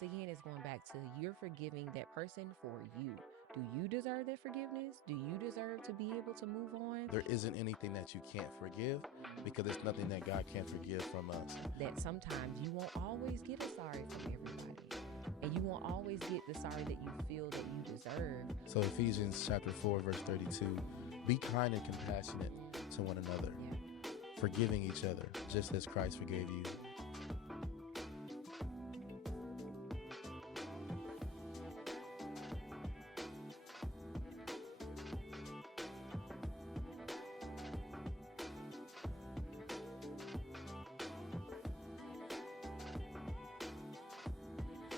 once again, it's going back to you're forgiving that person for you. Do you deserve that forgiveness? Do you deserve to be able to move on? There isn't anything that you can't forgive because there's nothing that God can't forgive from us. That sometimes you won't always get a sorry from everybody. And you won't always get the sorry that you feel that you deserve. So Ephesians chapter 4, verse 32, be kind and compassionate to one another, Yeah. forgiving each other, just as Christ forgave you.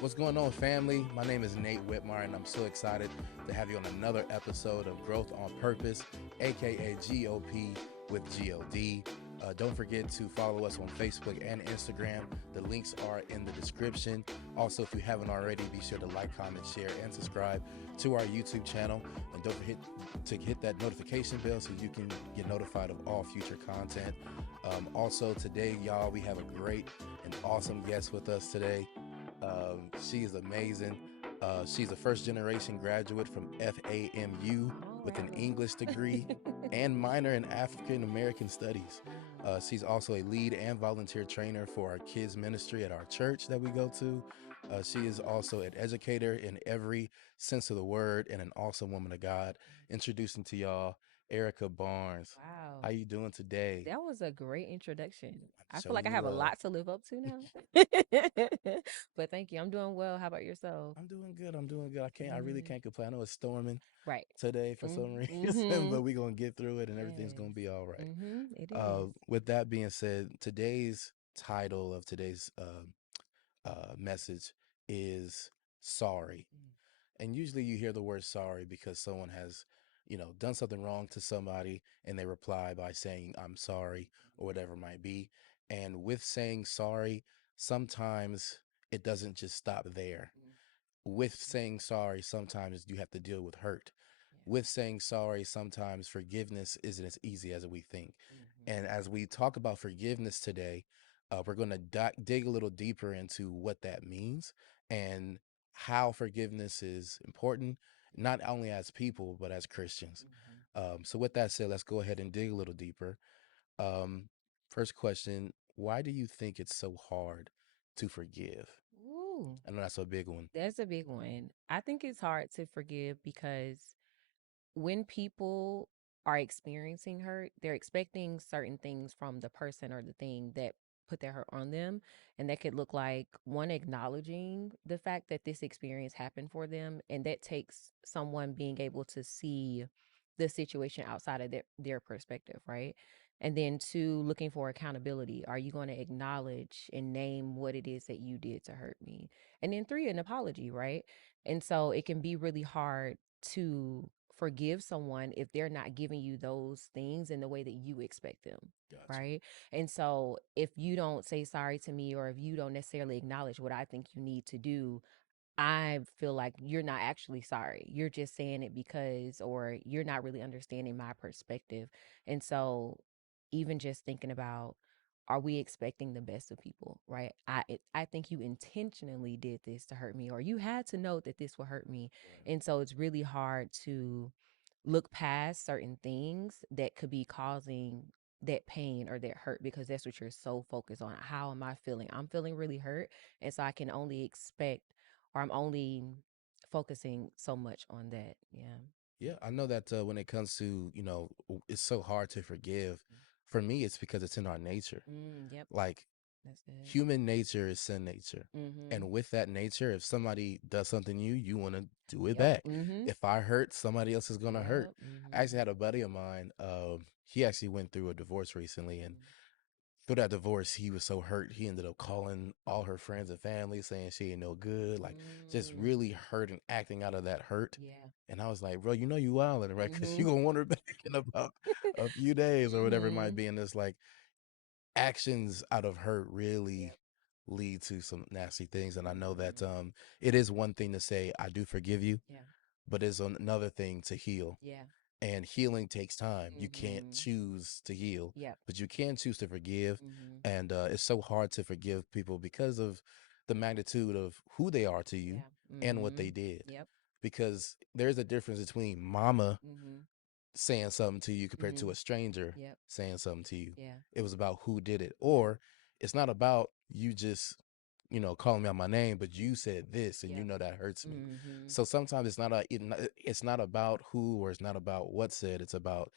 What's going on, family? My name is Nate Whitmire, and I'm so excited to have you on another episode of Growth on Purpose, aka GOP with GOD. Don't forget to follow us on Facebook and Instagram. The links are in the description. Also, if you haven't already, be sure to like, comment, share, and subscribe to our YouTube channel. And don't forget to hit that notification bell so you can get notified of all future content. Also, today, y'all, we have a great and awesome guest with us today. She is amazing. She's a first generation graduate from FAMU with an English degree and minor in African American studies. She's also a lead and volunteer trainer for our kids ministry at our church that we go to. She is also an educator in every sense of the word and an awesome woman of God. Introducing to y'all Erica Barnes. How Wow. you doing today? That was a great introduction. I feel Showing like I you have a love. lot to live up to now. But thank you. I'm doing well. How about yourself? I'm doing good. I'm doing good. I really Mm, can't complain. I know it's storming right. today for some reason, Mm-hmm. but we're gonna get through it and everything's Yes. gonna be all right. Mm-hmm. It is. With that being said, today's title of today's message is sorry. Mm. And usually you hear the word sorry because someone has, done something wrong to somebody and they reply by saying, I'm sorry, or whatever it might be. And with saying sorry, sometimes it doesn't just stop there. Mm. With saying sorry, sometimes you have to deal with hurt. Yeah. With saying sorry, sometimes forgiveness isn't as easy as we think. Mm-hmm. And as we talk about forgiveness today, we're going to dig a little deeper into what that means and how forgiveness is important, not only as people, but as Christians. Mm-hmm. So, with that said, let's go ahead and dig a little deeper. Um, First question, why do you think it's so hard to forgive? Ooh, I know that's a big one. that's a big one. I think it's hard to forgive because when people are experiencing hurt, they're expecting certain things from the person or the thing that put their hurt on them. And that could look like one, acknowledging the fact that this experience happened for them. And that takes someone being able to see the situation outside of their perspective, right? And then two, looking for accountability. Are you going to acknowledge and name what it is that you did to hurt me? And then three, an apology, right? And so it can be really hard to forgive someone if they're not giving you those things in the way that you expect them. Gotcha. Right. And so if you don't say sorry to me, or if you don't necessarily acknowledge what I think you need to do, I feel like you're not actually sorry. You're just saying it because, or you're not really understanding my perspective. And so, even just thinking about, are we expecting the best of people, right? I think you intentionally did this to hurt me, or you had to know that this will hurt me. And so it's really hard to look past certain things that could be causing that pain or that hurt, because that's what you're so focused on. How am I feeling? I'm feeling really hurt. And so I can only expect, or I'm only focusing so much on that. Yeah. Yeah, I know that when it comes to, it's so hard to forgive. For me, it's because it's in our nature. Yep. Like That's good. human nature is sin nature. Mm-hmm. And with that nature, if somebody does something to you, you want to do it Yep. back. Mm-hmm. If I hurt, somebody else is going to hurt. Yep. I Mm-hmm. actually had a buddy of mine. He actually went through a divorce recently, and through that divorce, he was so hurt. He ended up calling all her friends and family saying she ain't no good, like just Mm. really hurt and acting out of that hurt. Yeah. And I was like, bro, you wilding, right? Because Mm-hmm. you gonna want her back in about a few days or whatever it might Mm-hmm. be. And it's like actions out of hurt really Yep. lead to some nasty things. And I know that Mm-hmm. it is one thing to say I do forgive you, Yeah. but it's another thing to heal. Yeah. And healing takes time. You can't Mm-hmm. choose to heal, Yep. but you can choose to forgive. Mm-hmm. And it's so hard to forgive people because of the magnitude of who they are to you Yeah. and what they Mhm. did. Yep. Because there's a difference between mama Mhm. saying something to you compared to Mhm. a stranger Yep. saying something to you. Yeah. It was about who did it. Yeah. Or it's not about you just, calling me out my name, but you said this and you Yep. know that hurts me. Mhm. So sometimes it's not about who, or it's not about what said. It's about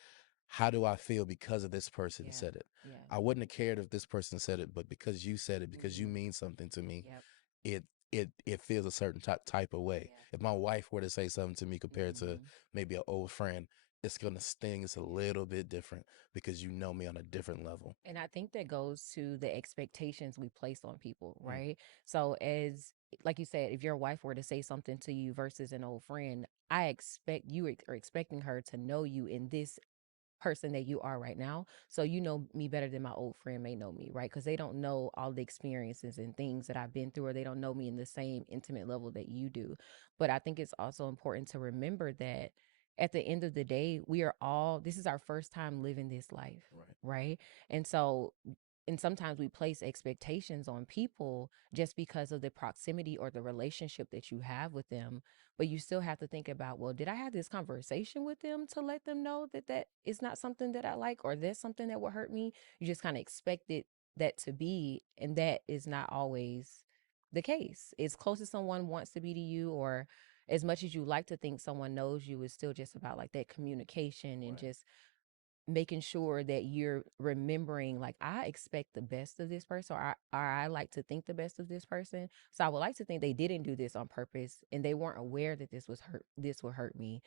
how do I feel because of this person Yeah. said it. Yeah. I wouldn't have cared if this person said it, but because you said it, because you Mhm. mean something to me, Yep. it it feels a certain type of way. Yeah. If my wife were to say something to me compared to Mhm. maybe an old friend, it's gonna sting. It's a little bit different because you know me on a different level. And I think that goes to the expectations we place on people, Mm, right? So, as like you said, if your wife were to say something to you versus an old friend, I expect are expecting her to know you in this person that you are right now. So you know me better than my old friend may know me, right? Because they don't know all the experiences and things that I've been through, or they don't know me in the same intimate level that you do. But I think it's also important to remember that at the end of the day, we are all, this is our first time living this life, right. right? And so, and sometimes we place expectations on people just because of the proximity or the relationship that you have with them, but you still have to think about, well, did I have this conversation with them to let them know that that is not something that I like, or that's something that would hurt me? You just kind of expected that to be, and that is not always the case. As close as someone wants to be to you, or as much as you like to think someone knows you, is still just about like that communication and Right. just making sure that you're remembering, like, I expect the best of this person, or I like to think the best of this person. So I would like to think they didn't do this on purpose, and they weren't aware that this would hurt me,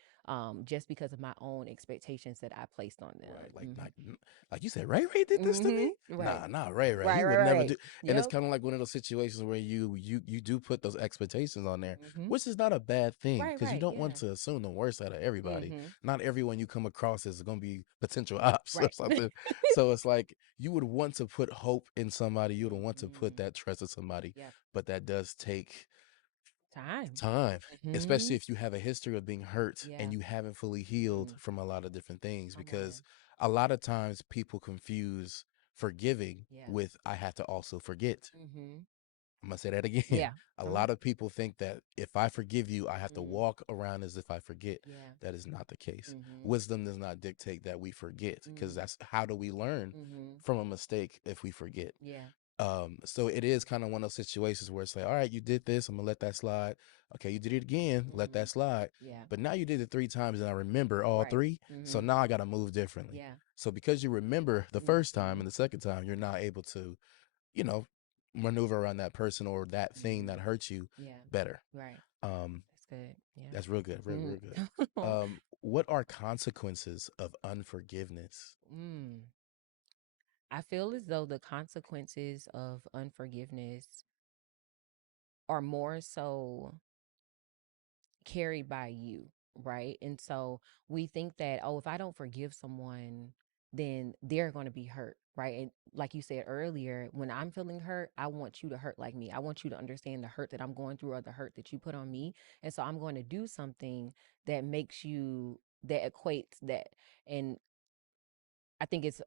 just because of my own expectations that I placed on Right. them. Like you said, Ray did this to me. Right. Nah, nah, Ray. Right, He right, would never right. do. And it's Yep. kind of like one of those situations where you do put those expectations on there, Hmm. which is not a bad thing Right, because you right. don't want Yeah. to assume the worst out of everybody. Hmm. Not everyone you come across is going to be potential ops or Right. something. So it's like you would want to put hope in somebody. You would want to put Hmm. that trust in somebody, Yep. but that does take Time. time, Hmm. especially if you have a history of being hurt and Yeah. you haven't fully healed Mm. from a lot of different things. Come on. Because a lot of times people confuse forgiving Yeah. with I have to also forget. Hmm. I'm gonna say that again. Yeah. A Uh-huh. lot of people think that if I forgive you, I have to Mm. walk around as if I forget. Yeah. That is not the case. Mhm. Wisdom does not dictate that we forget, because Mm. that's how do we learn Mhm. from a mistake if we forget. Yeah. So it is kind of one of those situations where it's like, all right, you did this, I'm gonna let that slide. Okay, you did it again, let that Mhm. slide. Yeah. But now you did it three times and I remember all Right. three. So Mhm. now I gotta move differently. Yeah. So because you remember the first time Mhm. and the second time, you're now able to, you know, maneuver around that person or that thing that Mhm. hurts you Yeah. better. Right. Um, That's good. Yeah. that's real good, real, Mhm. real good. What are consequences of unforgiveness? Mm. I feel as though the consequences of unforgiveness are more so carried by you, right? And so we think that, oh, if I don't forgive someone, then they're going to be hurt, right? And like you said earlier, when I'm feeling hurt, I want you to hurt like me. I want you to understand the hurt that I'm going through or the hurt that you put on me. And so I'm going to do something that makes you, that equates that. And I think it's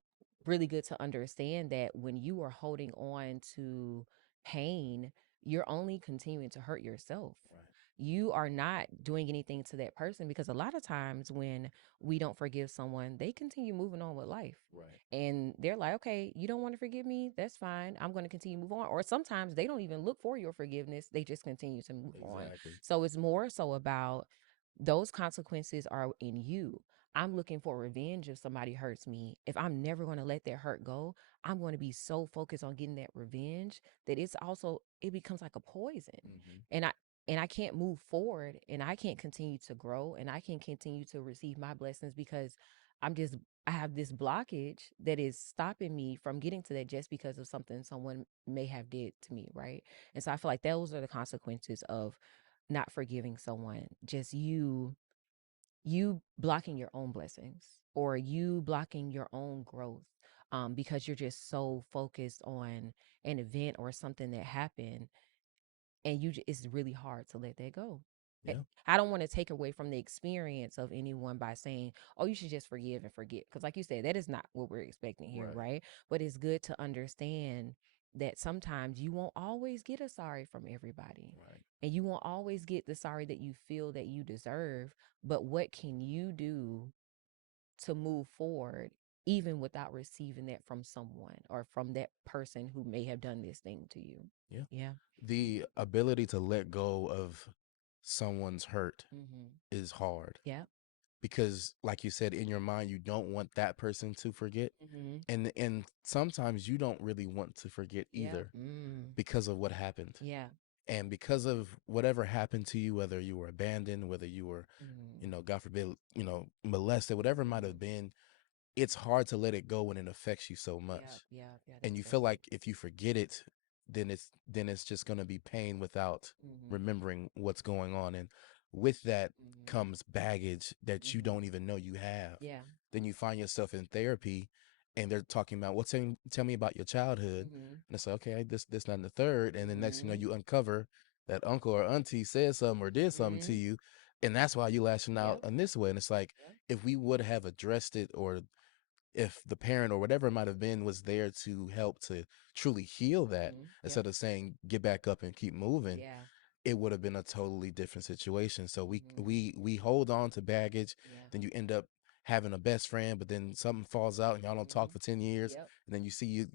really good to understand that when you are holding on to pain, you're only continuing to hurt yourself. Right, You are not doing anything to that person, because a lot of times when we don't forgive someone, they continue moving on with life. right. And they're like, okay, you don't want to forgive me? That's fine. I'm going to continue to move on. Or sometimes they don't even look for your forgiveness. They just continue to move on. Exactly. So it's more so about those consequences are in you. I'm looking for revenge if somebody hurts me. If I'm never going to let that hurt go, I'm going to be so focused on getting that revenge that it becomes like a poison. Hmm. And I can't move forward, and I can't continue to grow, and I can continue to receive my blessings because I'm just I have this blockage that is stopping me from getting to that just because of something someone may have did to me, right? And so I feel like those are the consequences of not forgiving someone. Just you blocking your own blessings, or you blocking your own growth, because you're just so focused on an event or something that happened, and it's really hard to let that go. Yeah. I don't want to take away from the experience of anyone by saying, oh, you should just forgive and forget. Because, like you said, that is not what we're expecting here, Right. right? But it's good to understand that sometimes you won't always get a sorry from everybody. Right. And you won't always get the sorry that you feel that you deserve. But what can you do to move forward, even without receiving that from someone or from that person who may have done this thing to you? Yeah. Yeah. The ability to let go of someone's hurt Mm-hmm. is hard Yeah. because, like you said, in your mind, you don't want that person to forget. Mm-hmm. And sometimes you don't really want to forget Yeah. either Mm. because of what happened. Yeah. And because of whatever happened to you, whether you were abandoned, whether you were, Mm-hmm. God forbid, molested, whatever it might Mm-hmm. have been, it's hard to let it go when it affects you so Yeah. much. Yeah. Yeah. And That's you so feel true. like if you forget it, then it's just going to be pain without Mm-hmm. remembering what's going on. And with that Mm-hmm. comes baggage that you Mm-hmm. don't even know you have. Yeah. Then you find yourself in therapy and they're talking about, tell me about your childhood. Mm-hmm. And it's like, okay, this, not in the third. And then next, Mm-hmm. you uncover that uncle or auntie said something or did something to Mm-hmm. you. And that's why you lashing out Yep. in this way. And it's like, Yep. if we would have addressed it, or if the parent or whatever it might have been was there to help to truly heal that, Mm-hmm. Yep. instead of saying get back up and keep moving, Yeah. it would have been a totally different situation. So we Mm-hmm. we we hold on to baggage. Yeah. Then you end up having a best friend, but then something falls out and y'all don't Mm-hmm. talk for 10 years. Yep. And then you see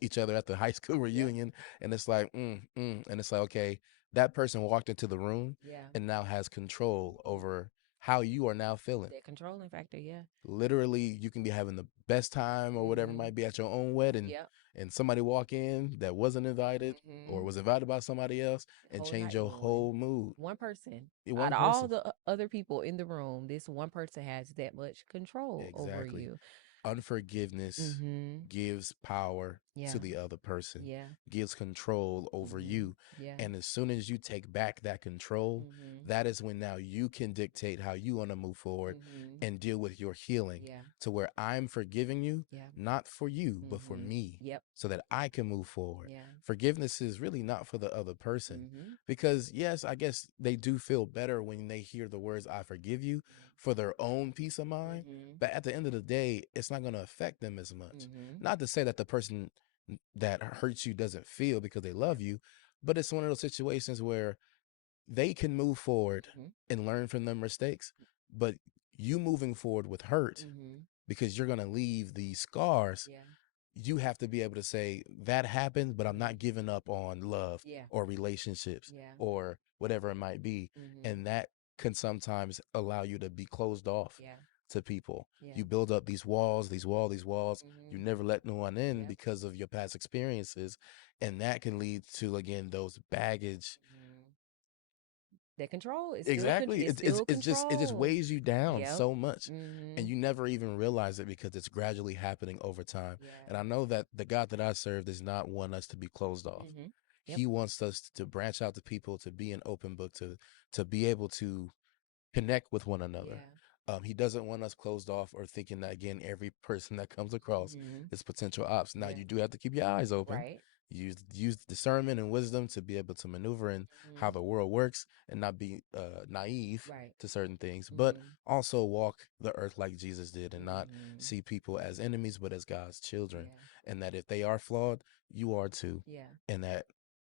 each other at the high school Yep. reunion, and it's like and it's like, okay, that person walked into the room Yeah. and now has control Mm. over how you are now feeling. That controlling factor. Yeah. Literally, you can be having the best time or whatever it Mm-hmm. might be at your own wedding, Yep. and somebody walk in that wasn't invited or Mm-hmm. was invited by somebody else and Whole change night your ruined. whole mood. One person. Out One of all person. the other people in the room, this one person has that much control over Exactly. you. Unforgiveness Mm-hmm. gives power to Yeah. the other person, Yeah. gives control over Mm-hmm. you. Yeah. And as soon as you take back that control, Mm-hmm. that is when now you can dictate how you want to move forward Mm-hmm. and deal with your healing, Yeah. to where I'm forgiving you, Yeah. not for you, but for Mm-hmm. me, Yep. so that I can move forward. Yeah. Forgiveness is really not for the other person, Mm-hmm. because yes, I guess they do feel better when they hear the words I forgive you for their own peace of mind. Mm-hmm. But at the end of the day, it's not going to affect them as much. Mm-hmm. Not to say that the person that hurts you doesn't feel because they love you, but it's one of those situations where they can move forward Mm-hmm. and learn from their mistakes. But you moving forward with hurt, Mm-hmm. because you're going to leave these scars, Yeah. you have to be able to say that happened, but I'm Mm-hmm. not giving up on love Yeah. or relationships Yeah. or whatever it might be. Mm-hmm. And that can sometimes allow you to be closed off Yeah. to people. Yeah. You build up these walls, these walls. You Mm-hmm. never let no one in Yep. because of your past experiences. And that can lead to, again, those baggage. Mm-hmm. That control is still Exactly. it's still It just control. weighs you down Yep. so much. Mm-hmm. And you never even realize it because it's gradually happening over time. Yeah. And I know that the God that I serve does not want us to be closed off. Mm-hmm. Yep. He wants us to branch out to people, to be an open book, to be able to connect with one another. Yeah. He doesn't want us closed off or thinking that, again, every person that comes across Mm-hmm. is potential ops. Now, Yeah. you do have to keep your eyes open. Right. Use discernment and wisdom to be able to maneuver in Mm-hmm. how the world works and not be naive Right. to certain things, but Mm-hmm. also walk the earth like Jesus did, and not Mm-hmm. see people as enemies, but as God's children. Yeah. And that if they are flawed, you are too. Yeah. And that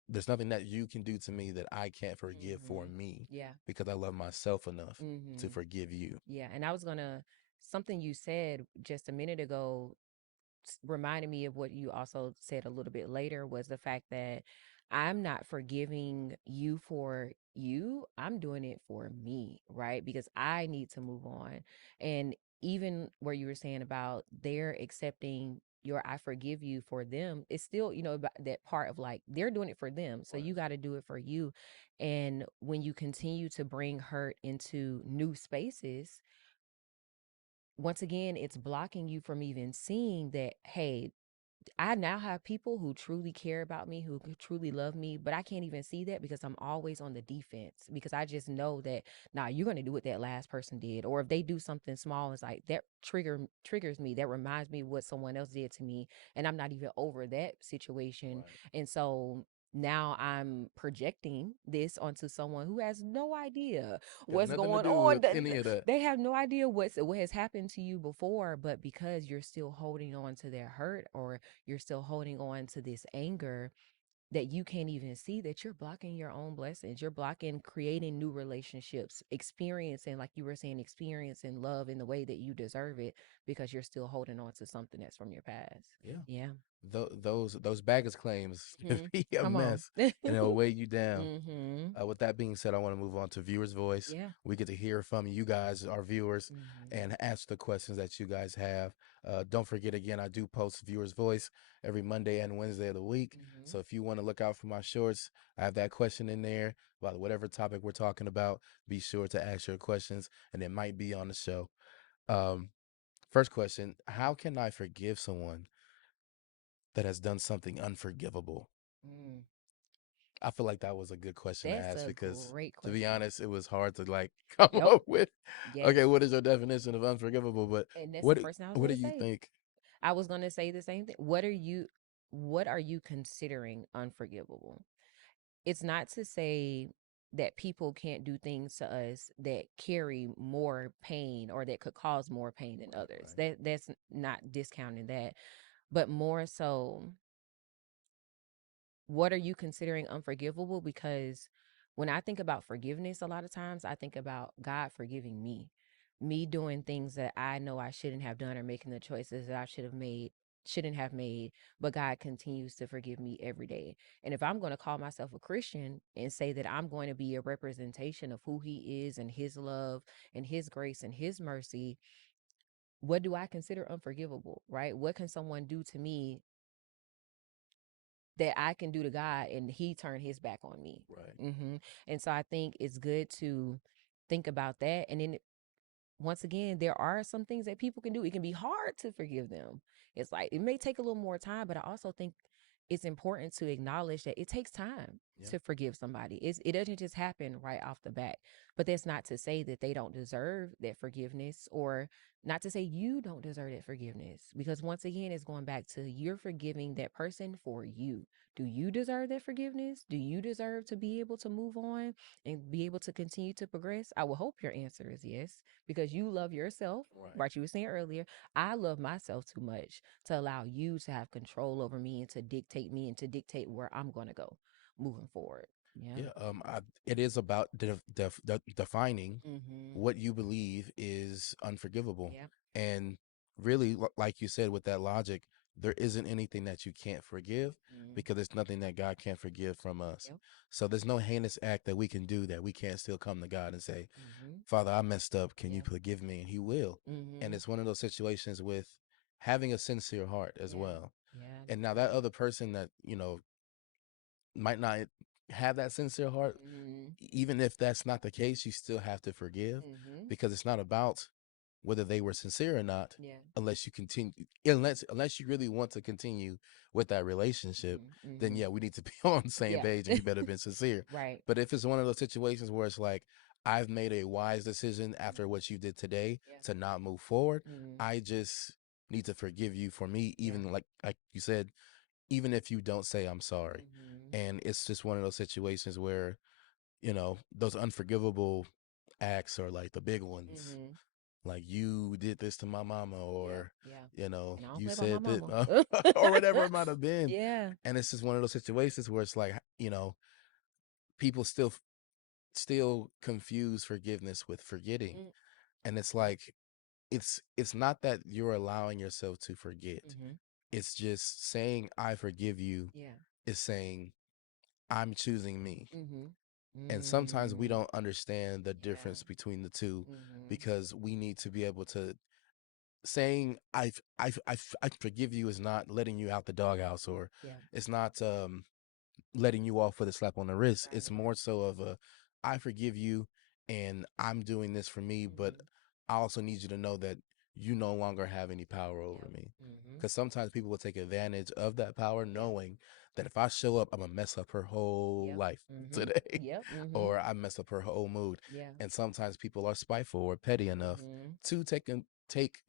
there's nothing that you can do to me that I can't forgive for Mm-hmm. me, Yeah. because I love myself enough to Mm-hmm. forgive you. Yeah. And I was gonna something you said just a minute ago reminded me of what you also said a little bit later was the fact that I'm not forgiving you for you. I'm doing it for me, right? Because I need to move on. And even where you were saying about they're accepting your I forgive you for them, it's still, about that part of like they're doing it for them. So Right. you got to do it for you. And when you continue to bring hurt into new spaces, once again, it's blocking you from even seeing that, hey, I now have people who truly care about me, who truly love me, but I can't even see that because I'm always on the defense because I just know that nah, you're gonna do what that last person did, or if they do something small, it's like that triggers me. That reminds me what someone else did to me, and I'm not even over that situation, Right. and so. now I'm projecting this onto someone who has no idea Got what's nothing to going do on. with any of that. They have no idea what has happened to you before, but because you're still holding on to their hurt, or you're still holding on to this anger, that you can't even see, that you're blocking your own blessings. You're blocking creating new relationships, experiencing, like you were saying, experiencing love in the way that you deserve it, because you're still holding on to something that's from your past. Yeah. Yeah. Those baggage claims can Hmm. be a Come on. mess and it'll weigh you down. Hmm. With that being said, I want to move on to viewers' voice. Yeah. We get to hear from you guys, our viewers, Hmm. and ask the questions that you guys have. Don't forget, again, I do post viewers' voice every Monday and Wednesday of the week. Hmm. So if you want to look out for my shorts, I have that question in there about whatever topic we're talking about. Be sure to ask your questions, and it might be on the show. Um, First question: how can I forgive someone that has done something unforgivable? Mm. I feel like that was a good question to That's ask a because, great to be question. honest, it was hard to like come Yep. up with. Yes. Okay, what is your definition of unforgivable? But And that's the what first thing I was what do gonna you say. think? I was gonna say the same thing. What are you considering unforgivable? It's not to say that people can't do things to us that carry more pain or that could cause more pain than others. Right, That's not discounting that, but more so, what are you considering unforgivable? Because when I think about forgiveness, a lot of times I think about God forgiving me doing things that I know I shouldn't have done, or making the choices that I shouldn't have made, but God continues to forgive me every day. And if I'm going to call myself a Christian and say that I'm going to be a representation of who He is and His love and His grace and His mercy, what do I consider unforgivable, right? What can someone do to me that I can do to God and He turn His back on me? right. Hmm. And so I think it's good to think about that. And then once again, there are some things that people can do. It can be hard to forgive them. It's like it may take a little more time, but I also think it's important to acknowledge that it takes time Yeah, to forgive somebody. It doesn't just happen right off the bat. But that's not to say that they don't deserve that forgiveness, or not to say you don't deserve that forgiveness. Because once again, it's going back to, you're forgiving that person for you. Do you deserve that forgiveness? Do you deserve to be able to move on and be able to continue to progress? I will hope your answer is yes, because you love yourself. right. Like you were saying earlier, I love myself too much to allow you to have control over me and to dictate me and to dictate where I'm going to go moving forward. Yeah. Yeah, it is about defining Mm-hmm. what you believe is unforgivable. Yep. And really, like you said, with that logic, there isn't anything that you can't forgive Mm-hmm. because there's nothing that God can't forgive from us. Yep. So there's no heinous act that we can do that we can't still come to God and say, Mm-hmm. Father, I messed up. Can you Yeah. forgive me? And He will. And Mm-hmm. it's one of those situations with having a sincere heart as Yeah. well. Yeah. And now that other person that, might not have that sincere heart, Mm-hmm. even if that's not the case, you still have to forgive Mm-hmm. because it's not about whether they were sincere or not, Yeah. unless you continue, unless you really want to continue with that relationship, Mm-hmm. then Mm-hmm. yeah, we need to be on the same Yeah. page and you better be sincere. Right. But if it's one of those situations where it's like, I've made a wise decision after what you did today Yeah. to not move forward, Mm-hmm. I just need to forgive you for me, Yeah. even like you said, even if you don't say I'm sorry. Mm-hmm. And it's just one of those situations where, those unforgivable acts are like the big ones. Mm-hmm. Like, you did this to my mama, Yeah. or, Yeah. And I don't you play by my said that, mama. or whatever it might have been. Yeah. And it's just one of those situations where it's like, people still confuse forgiveness with forgetting. Mm. And it's Yep. like, it's not that you're allowing yourself to forget. Mm-hmm. It's just saying I forgive you Yeah. is saying I'm choosing me. Mhm. And sometimes we Mm. don't understand the Yeah. difference between the two Mhm. because we need to be able to saying I forgive you is not letting you out the doghouse, or Yeah. it's not letting you off with a slap on the wrist. Right. It's more so of a I forgive you and I'm doing this for me, but Mhm. I also need you to know that you no longer have any power over Yeah. me. Mhm. Because sometimes people will take advantage of that power, Yeah. knowing that if I show up, I'm gonna mess up her whole Yep. life Mhm. today, Yep. Mhm. or I mess up her whole mood. Yeah. And sometimes people are spiteful or petty enough Mhm. to take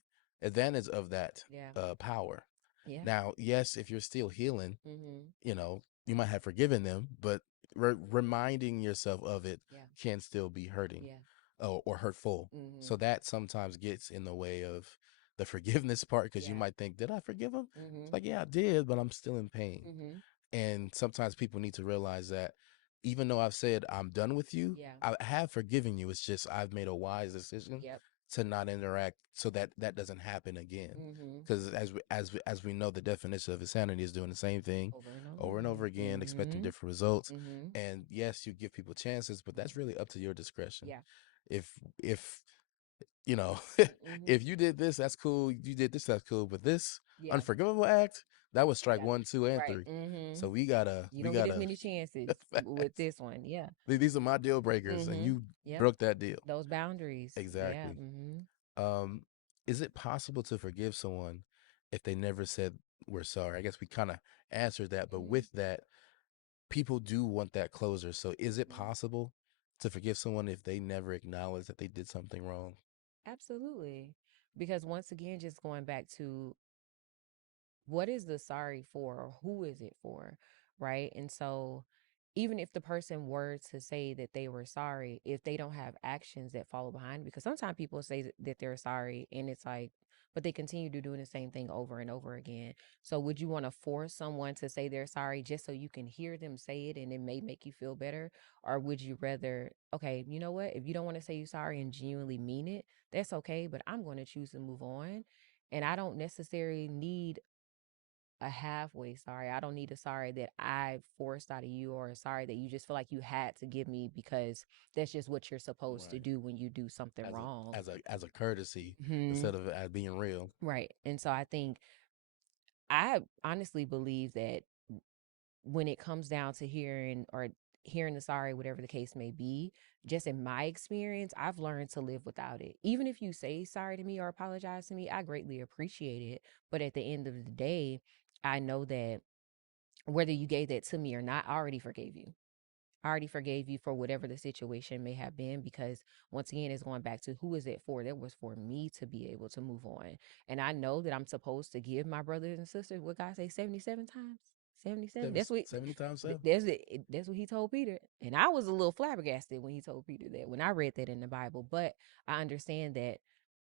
advantage of that Yeah. power. Yeah. Now, yes, if you're still healing, Mhm. you might have forgiven them, but reminding yourself of it Yeah. can still be hurting, Yeah. or hurtful. So Mhm. that sometimes gets in the way of the forgiveness part, because you Yeah. might think, did I forgive him? It's Mhm. like, yeah, I did, but I'm still in pain. Mhm. And sometimes people need to realize that even though I've said I'm done with you, Yeah. I have forgiven you. It's just I've made a wise decision Yep. to not interact, so that that doesn't happen again. Mhm. Because as we know, the definition of insanity is doing the same thing Over and over over and over again. again, expecting Mhm. different results. Mhm. And yes, you give people chances, but that's really up to your discretion. Yeah. If if you know, Mhm. if you did this, that's cool. You did this, that's cool. But this Yeah. unforgivable act, that was You strike got one, two, and right. three. So Mhm. You we don't get as gotta many chances with facts. this one. Yeah. These are my deal breakers, and Mhm. you Yep. broke that deal. Those boundaries. Yeah. Exactly. Mhm. Um, is it possible to forgive someone if they never said we're sorry? I guess we kind of answered that, but Mhm. with that, people do want that closure. So is it Mhm. possible to forgive someone if they never acknowledge that they did something wrong? Absolutely. Because once again, just going back to what is the sorry for or who is it for, right? And so even if the person were to say that they were sorry, if they don't have actions that follow behind, because sometimes people say that they're sorry and it's like, but they continue to doing the same thing over and over again. So would you want to force someone to say they're sorry just so you can hear them say it and it may make you feel better? Or would you rather, okay, you know what? If you don't want to say you're sorry and genuinely mean it, that's okay, but I'm going to choose to move on. And I don't necessarily need a halfway sorry. I don't need a sorry that I forced out of you or a sorry that you just feel like you had to give me because that's just what you're supposed to Right. do when you do something As a wrong. as a courtesy Hmm. instead of as being real. Right. And so I think I honestly believe that when it comes down to hearing the sorry, whatever the case may be, just in my experience, I've learned to live without it. Even if you say sorry to me or apologize to me, I greatly appreciate it. But at the end of the day, I know that whether you gave that to me or not, I already forgave you. I already forgave you for whatever the situation may have been because once again, it's going back to who is it for? That was for me to be able to move on. And I know that I'm supposed to give my brothers and sisters what God say 77 times. 77. 70 times 7. That's what he told Peter. And I was a little flabbergasted when he told Peter that when I read that in the Bible. But I understand that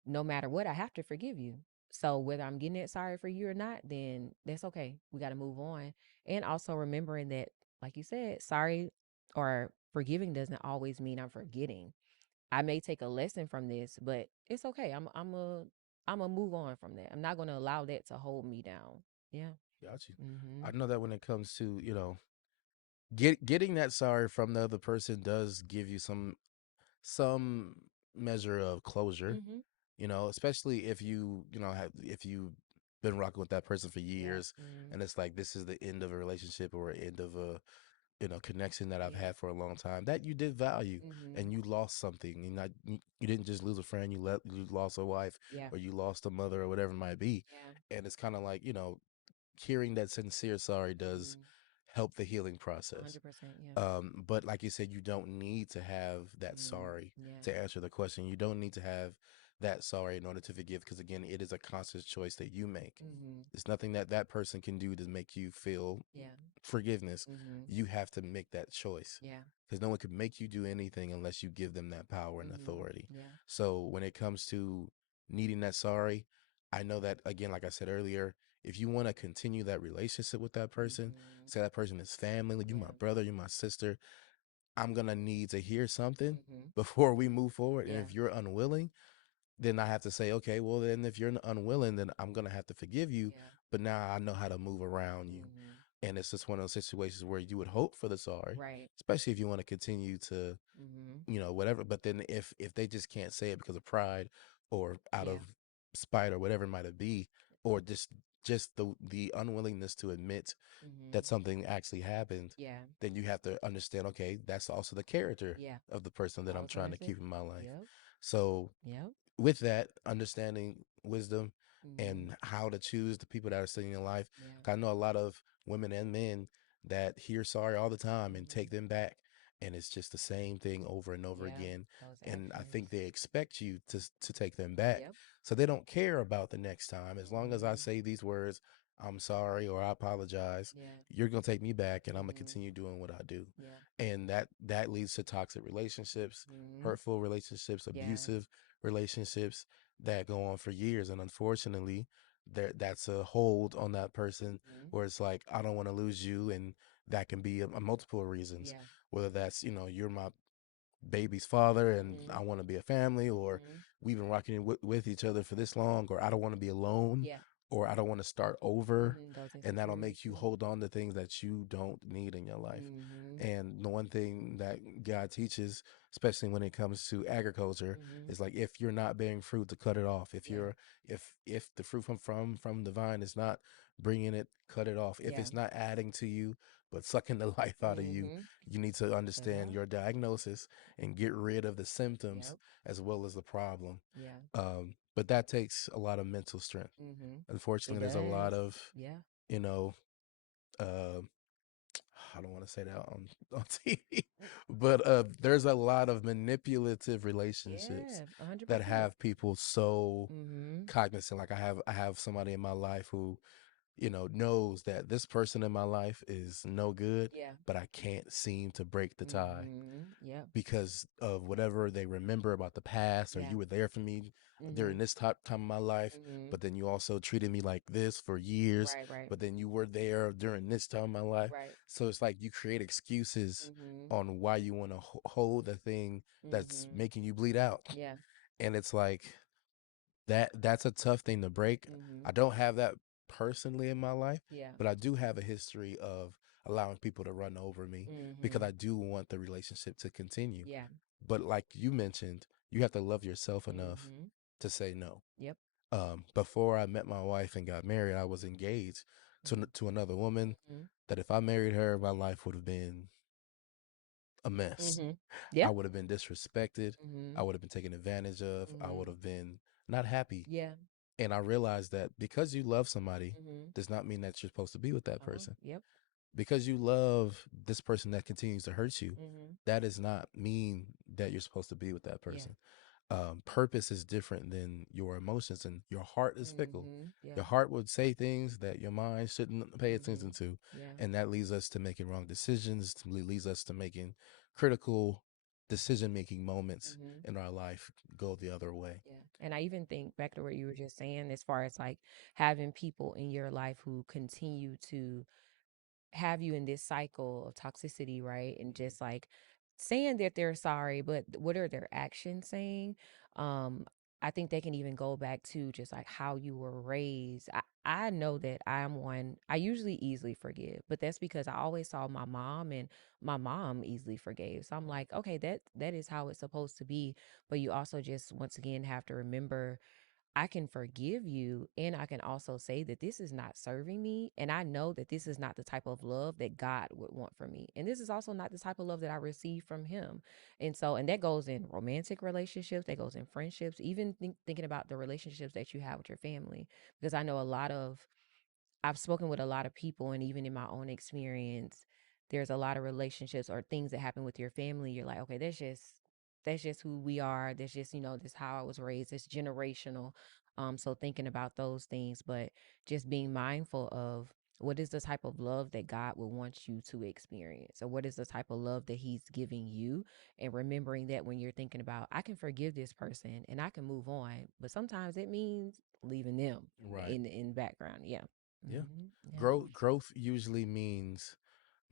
no matter what, I have to forgive you. So whether I'm getting it sorry for you or not, then that's okay. We got to move on. And also remembering that, like you said, sorry or forgiving doesn't always mean I'm forgetting. I may take a lesson from this, but it's okay. I'm a move on from that. I'm not going to allow that to hold me down. Yeah. Got you. I Mhm. know that when it comes to, getting that sorry from the other person does give you some measure of closure, Mhm. especially if if you've been rocking with that person for Yep. years, Mhm. and it's like this is the end of a relationship or end of a connection that I've Yeah. had for a long time that you did value, Mhm. and you lost something, and not you didn't just lose a friend, you lost a wife, Yeah. or you lost a mother, or whatever it might be. Yeah. And it's kind of like, hearing that sincere sorry does Mhm. help the healing process. 100%. Yeah. But like you said, you don't need to have that Mhm. sorry Yeah. to answer the question. You don't need to have that sorry in order to forgive, because again, it is a conscious choice that you make. Mhm. It's nothing that that person can do to make you feel Yeah. forgiveness. Mhm. You have to make that choice, Yeah. because no one can make you do anything unless you give them that power and Mhm. authority. Yeah. So when it comes to needing that sorry, I know that, again, like I said earlier, if you want to continue that relationship with that person, Mhm. say that person is family, like you my Yeah. brother, you my sister, I'm gonna need to hear something Mhm. before we move forward. And Yeah. if you're unwilling, then I have to say, okay, well, then if you're unwilling, then I'm gonna have to forgive you. Yeah. But now I know how to move around you. Mhm. And it's just one of those situations where you would hope for the sorry, Right. especially if you want to continue to, Mhm. whatever. But then if they just can't say it because of pride, or out Yeah. of spite, or whatever it might be, or just the unwillingness to admit that Mhm. something actually happened, Yeah. then you have to understand, okay, that's also the character Yeah. of the person that I'm Also, trying to that's it. keep in my life. Yep. So Yep. with that understanding, wisdom, Mhm. and how to choose the people that are sitting in your life, Yeah. 'cause I know a lot of women and men that hear sorry all the time and take Mhm. them back, and it's just the same thing over and over Yeah. again. Those And I think actions. they expect you to take them back, Yep. so they don't care about the next time. As long as I Mhm. say these words, I'm sorry or I apologize. Yeah. You're gonna take me back and I'm gonna Mhm. continue doing what I do. Yeah. And that leads to toxic relationships, Mhm. hurtful relationships, Yeah. abusive relationships that go on for years. And unfortunately, that's a hold on that person Mhm. where it's like, I don't want to lose you. And that can be a multiple reasons, Yeah. whether that's, you're my baby's father and I Mhm. want to be a family, or Mhm. we've been rocking with each other for this long, or I don't want to be alone, Yeah. or I don't want to start over. Mhm. Those And that'll make you insecurities. hold on to things that you don't need in your life. Mhm. And the one thing that God teaches, especially when it comes to agriculture, Mhm. is like, if you're not bearing fruit, to cut it off. If Yeah. you're if the fruit from the vine is not bringing it, cut it off. If Yeah. it's not adding to you but sucking the life out of you, Mhm. you need to Cut it understand out. your diagnosis and get rid of the symptoms Yep. as well as the problem. Yeah. But that takes a lot of mental strength. Mhm. It Unfortunately, there's a lot does. of, Yeah. you know, uh, I don't want to say that on TV, but there's a lot of manipulative relationships Yeah. 100%. that have people so Mhm. cognizant. Like I have somebody in my life who, knows that this person in my life is no good, Yeah. but I can't seem to break the tie Mhm. Yep. because of whatever they remember about the past, or Yeah. you were there for me during Mhm. this time of my life, Mhm. but then you also treated me like this for years, Right. Right. but then you were there during this time of my life. Right. So it's like you create excuses Mhm. on why you want to hold the thing that's Mhm. making you bleed out. Yeah. And it's like that's a tough thing to break. Mhm. I don't have that personally in my life, Yeah. but I do have a history of allowing people to run over me because Mhm. I do want the relationship to continue. Yeah. But like you mentioned, you have to love yourself enough Mhm. to say no. Yep. Before I met my wife and got married, I was engaged to another woman Mhm. that if I married her, my life would have been a mess. Mhm. I Yeah. would have been disrespected. I Mhm. would have been taken advantage of. I would Mhm. have been not happy. Yeah. And I realized that because you love somebody Mhm. does not mean that you're supposed to be with that Uh-huh. person. Yep. Because you love this person that continues to hurt you, Mhm. that does not mean that you're supposed to be with that Yeah. person. Purpose is different than your emotions, and your heart is fickle. Mhm. Yeah. Your heart would say things that your mind shouldn't pay attention Mhm. to, Yeah. and that leads us to making wrong decisions. Leads us to making critical decision-making moments Mhm. in our life go the other way. Yeah. And I even think back to what you were just saying, as far as like having people in your life who continue to have you in this cycle of toxicity, right? And just like saying that they're sorry, but what are their actions saying? Um, I think they can even go back to just like how you were raised. I know that I'm one, I usually easily forgive, but that's because I always saw my mom, and my mom easily forgave. So I'm like, okay, that is how it's supposed to be. But you also just once again have to remember, I can forgive you, and I can also say that this is not serving me. And I know that this is not the type of love that God would want for me. And this is also not the type of love that I receive from Him. And so, and that goes in romantic relationships, that goes in friendships, even thinking about the relationships that you have with your family. Because I know I've spoken with a lot of people, and even in my own experience, there's a lot of relationships or things that happen with your family. You're like, okay, that's just who we are. That's just, this how I was raised. It's generational. So thinking about those things, but just being mindful of what is the type of love that God would want you to experience, or what is the type of love that He's giving you, and remembering that when you're thinking about, I can forgive this person and I can move on, but sometimes it means leaving them Right. in background. Yeah. Yeah. Yeah. Growth usually means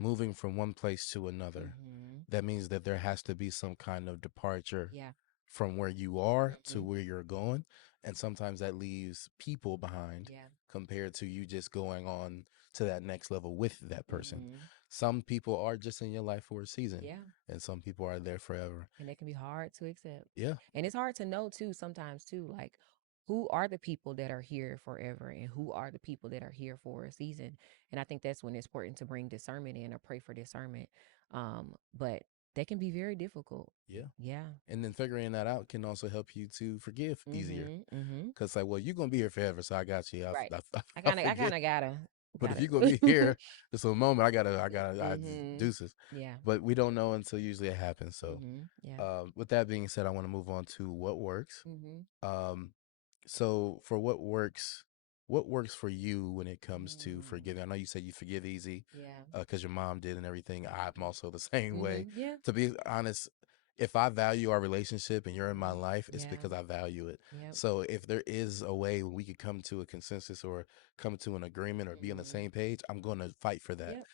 moving from one place to another. Mhm. That means that there has to be some kind of departure Yeah. from where you are to Mhm. where you're going. And sometimes that leaves people behind Yeah. compared to you just going on to that next level with that person. Mhm. Some people are just in your life for a season, Yeah. and some people are there forever. And it can be hard to accept. Yeah. And it's hard to know too sometimes too, like, who are the people that are here forever and who are the people that are here for a season. And I think that's when it's important to bring discernment in, or pray for discernment. But that can be very difficult. Yeah. Yeah. And then figuring that out can also help you to forgive easier. Mhm. Mhm. Cause like, well, you're gonna be here forever, so I got you. Right. I I kind of I forget. kind of gotta But if gotta you're gonna be here just a moment, I Mhm. deuces. Yeah. But we don't know until usually it happens. So, Mhm. Yeah. with that being said, I want to move on to what works. Mhm. Um, so for what works, what works for you when it comes to Mm, forgiving? I know you said you forgive easy yeah. because your mom did and everything. I'm also the same way. Yeah. To be honest, if I value our relationship and you're in my life, it's Yeah. because I value it. Yep. So if there is a way we could come to a consensus or come to an agreement or be on the Mhm. same page, I'm going to fight for that. Yep.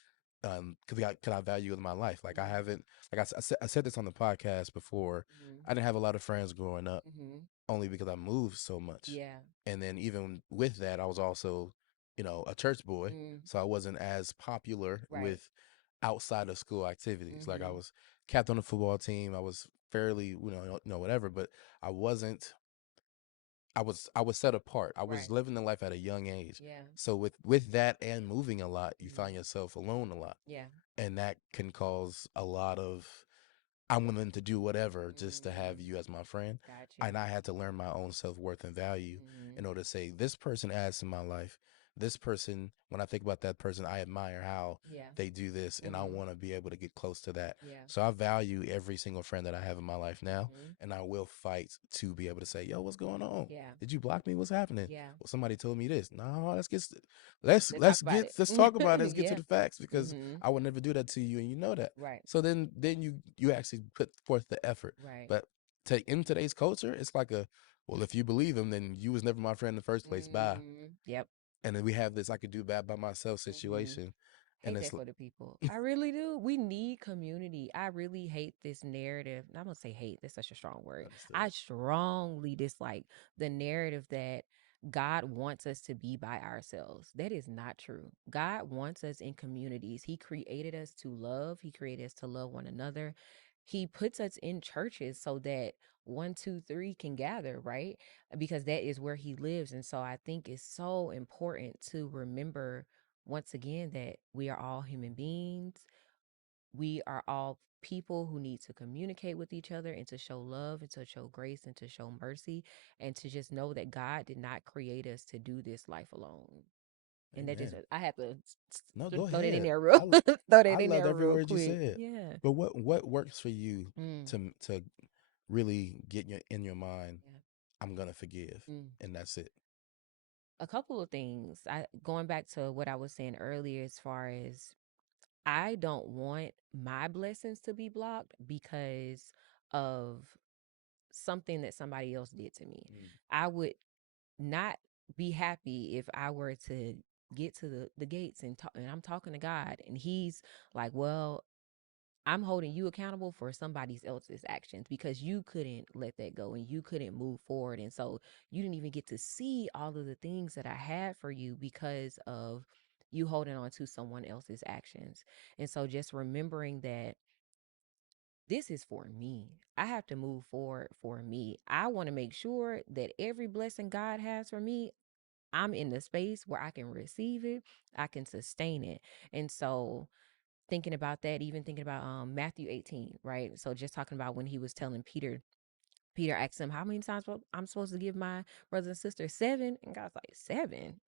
Because I value in my life. Like I Mhm. haven't, like I said this on the podcast before. Mhm. I didn't have a lot of friends growing up Mhm. only because I moved so much. Yeah. And then even with that, I was also, a church boy. Mm. So I wasn't as popular Right. with outside of school activities. Like I Mhm. was captain of the football team. I was fairly, whatever, but I wasn't I was set apart. I was Right. living the life at a young age. Yeah. So with that and moving a lot, you Mhm. find yourself alone a lot. Yeah. And that can cause a lot of I'm willing to do whatever just to have Mm. you as my friend. Got you. And I had to learn my own self worth and value Mhm. in order to say, this person adds to my life. This person, when I think about that person, I admire how Yeah. they do this and I Mhm. want to be able to get close to that. Yeah. So I value every single friend that I have in my life now. Mhm. And I will fight to be able to say, yo, what's going on? Yeah. Did you block me? What's happening? Yeah. Well, somebody told me this. No, let's Let's talk let's about get it. let's talk about it. Let's get to Yeah. the facts because Mhm. I would never do that to you and you know that. Right. So then you actually put forth the effort. Right. But in today's culture, it's like well, if you believe him, then you was never my friend in the first place. Bye. Yep. And then we have this I could do bad by myself Mhm. situation. And Hate it's that for the people. I really do. We need community. I really hate this narrative. I'm gonna say hate. That's such a strong word. understood. I strongly dislike the narrative that God wants us to be by ourselves. That is not true. God wants us in communities. He created us to love. He created us to love one another. He puts us in churches so that one, two, three can gather, right? Because that is where he lives. And so I think it's so important to remember once again that we are all human beings. We are all people who need to communicate with each other and to show love and to show grace and to show mercy and to just know that God did not create us to do this life alone. And that just Amen. I have to No, go throw that in ahead. there real throw I that in loved there every real word you quick. said. Yeah. But what works for you Mm. to really get in your mind, Yeah. I'm gonna forgive. Mm. And that's it. A couple of things. I going back to what I was saying earlier as far as I don't want my blessings to be blocked because of something that somebody else did to me. Mm. I would not be happy if I were to get to the gates and talk, and I'm talking to God and he's like, "Well, I'm holding you accountable for somebody else's actions because you couldn't let that go and you couldn't move forward. And so you didn't even get to see all of the things that I had for you because of you holding on to someone else's actions." And so just remembering that this is for me. I have to move forward for me. I want to make sure that every blessing God has for me, I'm in the space where I can receive it, I can sustain it. And so thinking about that, even thinking about Matthew 18, right? So just talking about when he was telling Peter asked him, "How many times I'm supposed to give my brothers and sisters? 7?" And God's like, 7?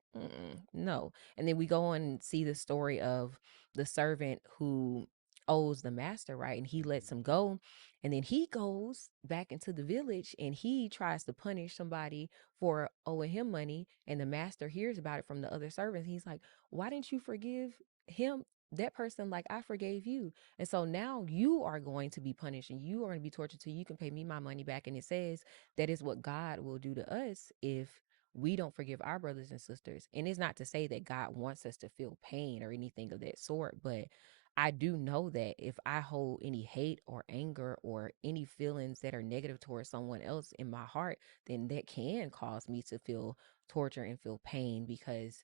No. And then we go on and see the story of the servant who owes the master, right? And he lets him go. And then he goes back into the village and he tries to punish somebody for owing him money. And the master hears about it from the other servants. He's like, "Why didn't you forgive him? That person, like I forgave you." And so now you are going to be punished and you are going to be tortured till you can pay me my money back. And it says that is what God will do to us if we don't forgive our brothers and sisters. And it's not to say that God wants us to feel pain or anything of that sort, but I do know that if I hold any hate or anger or any feelings that are negative towards someone else in my heart, then that can cause me to feel torture and feel pain because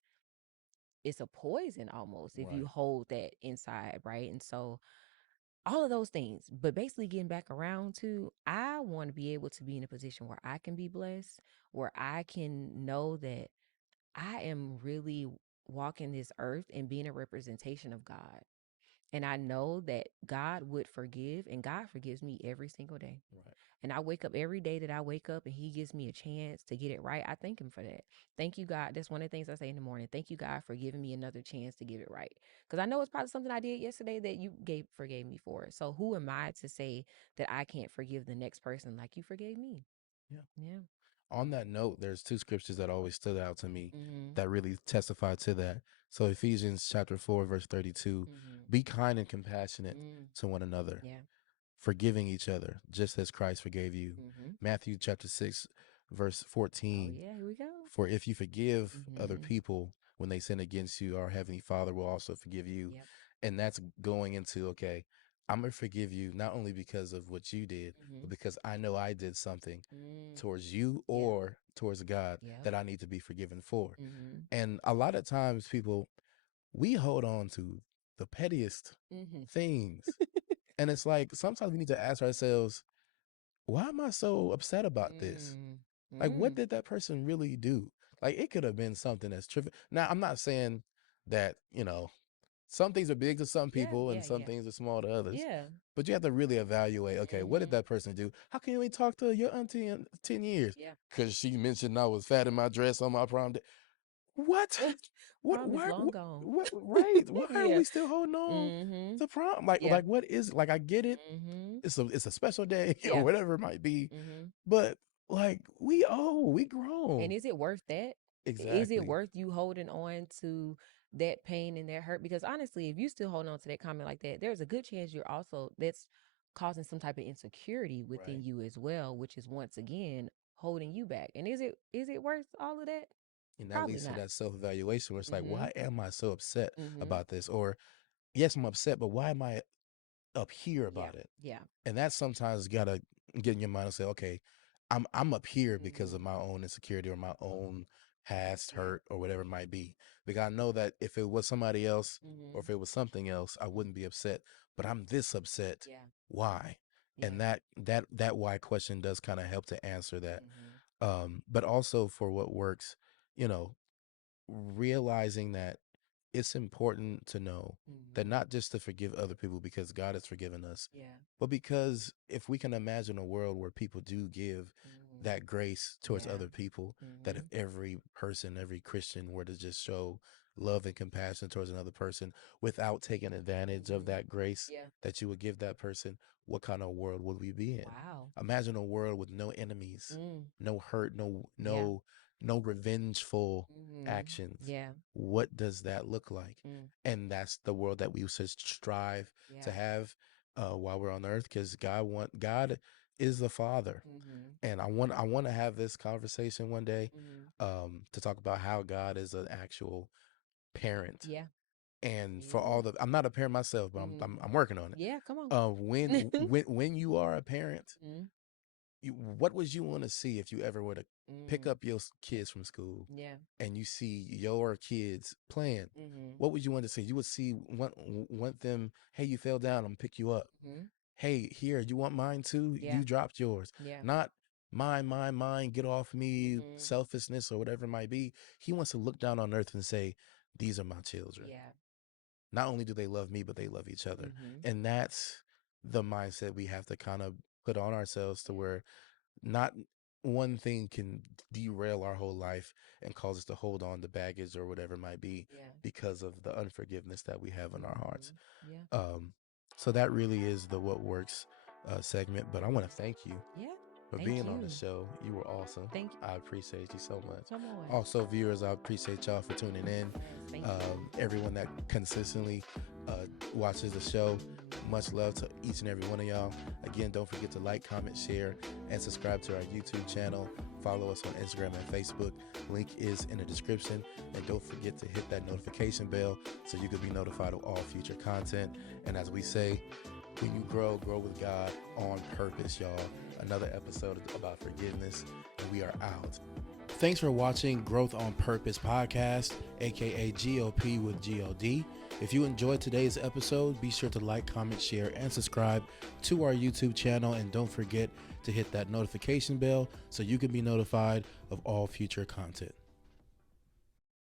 it's a poison almost if you Right. hold that inside, right? And so all of those things. But basically, getting back around to, I want to be able to be in a position where I can be blessed, where I can know that I am really walking this earth and being a representation of God. And I know that God would forgive, and God forgives me every single day. Right. And I wake up every day that I wake up and he gives me a chance to get it right. I thank him for that. Thank you, God. That's one of the things I say in the morning. Thank you, God, for giving me another chance to get it right. Because I know it's probably something I did yesterday that you forgave me for. So who am I to say that I can't forgive the next person like you forgave me? Yeah. Yeah. On that note, there's two scriptures that always stood out to me Mm-hmm. that really testify to that. So Ephesians chapter 4, verse 32, Mm-hmm. be kind and compassionate Mm. to one another, Yeah. forgiving each other, just as Christ forgave you. Mm-hmm. Matthew chapter 6, verse Oh 14, yeah, here we go. for if you forgive other Mm-hmm. people when they sin against you, our Heavenly Father will also forgive you. Yep. And that's going into, okay, I'm going to forgive you not only because of what you did, Mm-hmm. but because I know I did something Mm. towards you Yeah. or towards God Yep. that I need to be forgiven for. Mm-hmm. And a lot of times, people, we hold on to the pettiest Mm-hmm. things. And it's like sometimes we need to ask ourselves, why am I so upset about this? Mm. Like, what Mm. did that person really do? Like, it could have been something that's trivial. Now, I'm not saying that, some things are big to some Yeah, people and yeah, some yeah. things are small to others. Yeah. But you have to really evaluate, okay, what did Mm-hmm. that person do? How can you only talk to your auntie in 10 years? Yeah. Because she mentioned I was fat in my dress on my prom day. What? What? Prom is Why? long gone. Right? Why are Yeah. we still holding on Mm-hmm. to prom? Like, Yeah. what is, like, I get it. Mm-hmm. It's a special day or Yeah. whatever it might be. Mm-hmm. But like, we And grown. is it worth that? Is it Exactly. worth you holding on to that pain and that hurt? Because honestly, if you still hold on to that comment like that, there's a good chance you're also that's causing some type of insecurity Right. within you as well, which is once again holding you back. And is it worth all of that? And that Probably leads to not. that self-evaluation where it's like, Mm-hmm. why am I so upset Mm-hmm. about this? Or yes, I'm upset, but why am I up here Yeah. about it? Yeah. And that sometimes gotta get in your mind and say, okay, I'm up here because of Mm-hmm. my own insecurity or my own past Yeah. hurt or whatever it might be. Because I know that if it was somebody else or Mm-hmm. if it was something else, I wouldn't be upset. But I'm this upset. Yeah. Why? Yeah. And that why question does kind of help to answer that. Mm-hmm. But also for what works, you know, realizing that it's important to know that Mm-hmm. not just to forgive other people because God has forgiven us, Yeah. but because if we can imagine a world where people do give Mm-hmm. that grace towards Yeah. other people, that Mm-hmm. if every person, every Christian were to just show love and compassion towards another person without taking advantage of Mm-hmm. that grace Yeah. that you would give that person, what kind of world would we be in? Wow. Imagine a world with no enemies, Mm. no hurt, no Yeah. no no revengeful Mm-hmm. actions. Yeah. What does that look like? Mm. And that's the world that we should strive Yeah. to have while we're on earth, because God is the Father. Mm-hmm. And I want to have this conversation one day, Mm-hmm. to talk about how God is an actual parent. Yeah. And for Yeah. all the, I'm not a parent myself, but I'm Mm-hmm. I'm working on it. Yeah. Come on. When you are a parent, Mm-hmm. what would you want to see if you ever were to pick Mm. up your kids from school Yeah. and you see your kids playing? Mm-hmm. What would you want to see? You would want them, hey, you fell down, I'm gonna pick you up. Mm-hmm. Hey, here, you want mine too? Yeah. You dropped yours. Yeah. Not mine, get off me, Mm-hmm. selfishness or whatever it might be. He wants to look down on earth and say, these are my children. Yeah. Not only do they love me, but they love each other. Mm-hmm. And that's the mindset we have to kind of put on ourselves, to Yeah. where not one thing can derail our whole life and cause us to hold on to baggage or whatever it might be Yeah. because of the unforgiveness that we have in our hearts. Mm-hmm. Yeah. So that really is the what works segment. But I want to thank you Yeah. for Thank being on the you. show. You were awesome. Thank you. I appreciate you so much. Come on. Also, viewers, I appreciate y'all for tuning in. Yes. Thank you. Everyone that consistently watches the show, much love to each and every one of y'all. Again, don't forget to like, comment, share, and subscribe to our YouTube channel. Follow us on Instagram and Facebook. Link is in the description. And don't forget to hit that notification bell so you can be notified of all future content. And as we say, when you grow with God on purpose, y'all. Another episode about forgiveness, and we are out. Thanks for watching Growth on Purpose podcast, aka GOP with GOD. If you enjoyed today's episode, be sure to like, comment, share, and subscribe to our YouTube channel. And don't forget to hit that notification bell so you can be notified of all future content.